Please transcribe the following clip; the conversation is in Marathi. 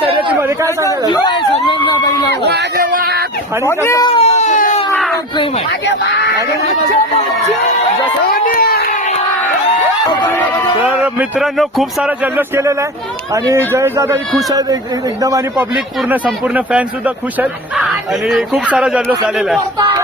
शर्यतीमध्ये काय सांगाल? तर मित्रांनो खूप सारा जल्लोष केलेला आहे आणि जयेश दादा खुश आहेत एकदम आणि पब्लिक पूर्ण संपूर्ण फॅन सुद्धा खुश आहेत आणि खूप सारा जल्लोष झालेला आहे.